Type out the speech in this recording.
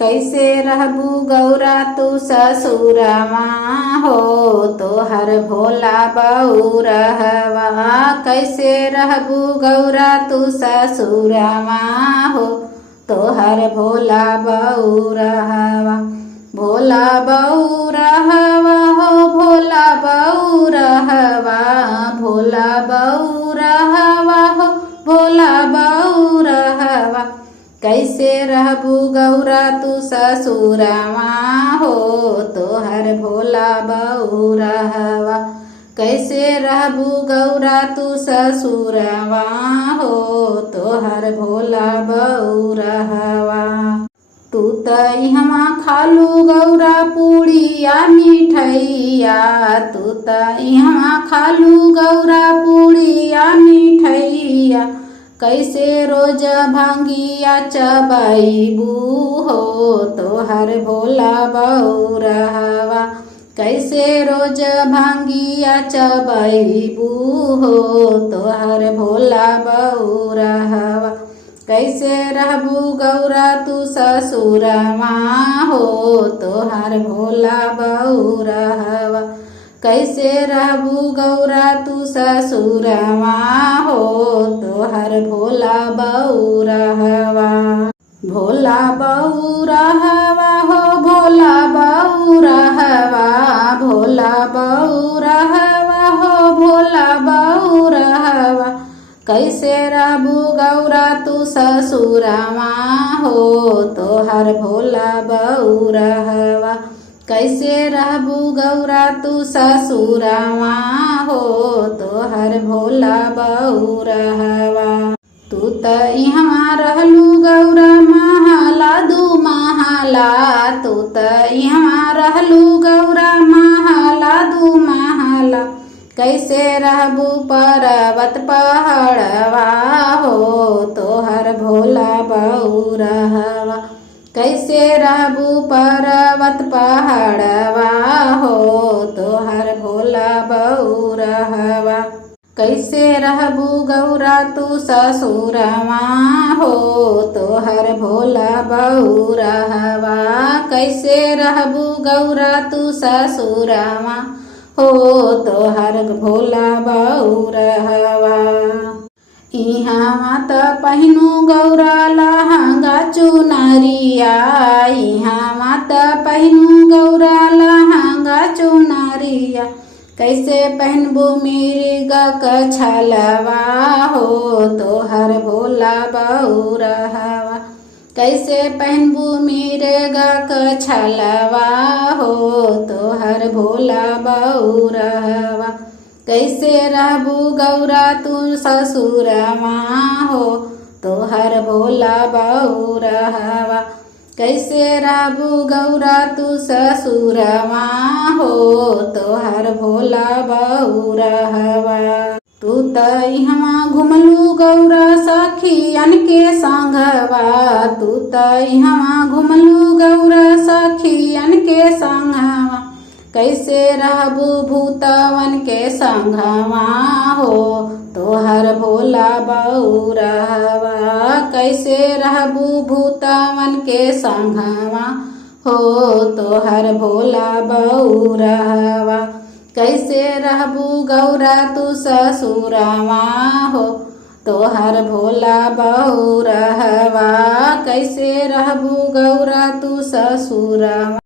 कैसे रहबू गौरा तू ससुरवा हो तोहर भोला बउरहवा। कैसे रहबू गौरा तू ससुरवा हो तोहर भोला बउरहवा। भोला बउरहवा हो भोला बउरहवा। भोला बउरहवा हो भोला बउरहवा। कैसे रहबू गौरा तू ससुरवा हो तोहर भोला बउरहवा। कैसे रहबू गौरा तू ससुरवा हो तोहर भोला बउरहवा। तू त इहवा खालू गौरा पूड़िया मिठैया। तू त इहवा खालू गौरा पूड़िया मिठैया। कैसे रोज भांगिया चबैबू हो तोहर भोला बउरहवा। कैसे रोज भांगिया चबैबू हो तोहर भोला बउरहवा। कैसे रहबू गौरा तू ससुरवा हो तोहर भोला बउरहवा। कैसे रहबू गौरा तू ससुरवा हो तोहर भोला बउरहवा। भोला बउरहवा हो भोला बउरहवा। भोला बउरहवा हो भोला बउरहवा। कैसे रहबू गौरा तू ससुरवा हो तोहर भोला बउरहवा। कैसे रहबू गौरा तू ससुरवा हो तोहर भोला बउरहवा। तू त इहवा रहलू गौरा महला दू महला। तू त इहवा रहलू गौरा महला दू महला। कैसे रहबू पर्वत पहाड़वा हो तोहर भोला बउरहवा। कैसे रहबू पर्वत पहाड़वा हो तोहर भोला बउरहवा। कैसे रहबू गौरा तू ससुरवा हो तोहर भोला बउरहवा। कैसे रहबू गौरा तू ससुरवा हो तोहर भोला बउरहवा। इहवा त पहिनू गौरा लहंगा चुनरिया। इहवा त पहिनू गौरा लहंगा चुनरिया। कैसे पहनबू मिर्ग कछलवा हो तोहर भोला बउरहवा। कैसे पहनबू मिर्ग कछलवा हो तोहर भोला बउरहवा। कैसे रहबू गौरा तू ससुरवा हो तोहर भोला बउरहवा। कैसे रहबू गौरा तू ससुरवा हो तोहर भोला बउरहवा। तू त इहवा घुमलू गौरा सखियन के संगवा। तू त इहवा घुमलू गौरा सखियन के संगवा। कैसे रहबू भूतवन के संगवा हो तोहर भोला बउरहवा। कैसे रहबू भूतवन के संगवा हो तोहर भोला बउरहवा। कैसे रहबू गौरा तू ससुरवा हो तोहर भोला बउरहवा। कैसे रहबू गौरा तू ससुरवा।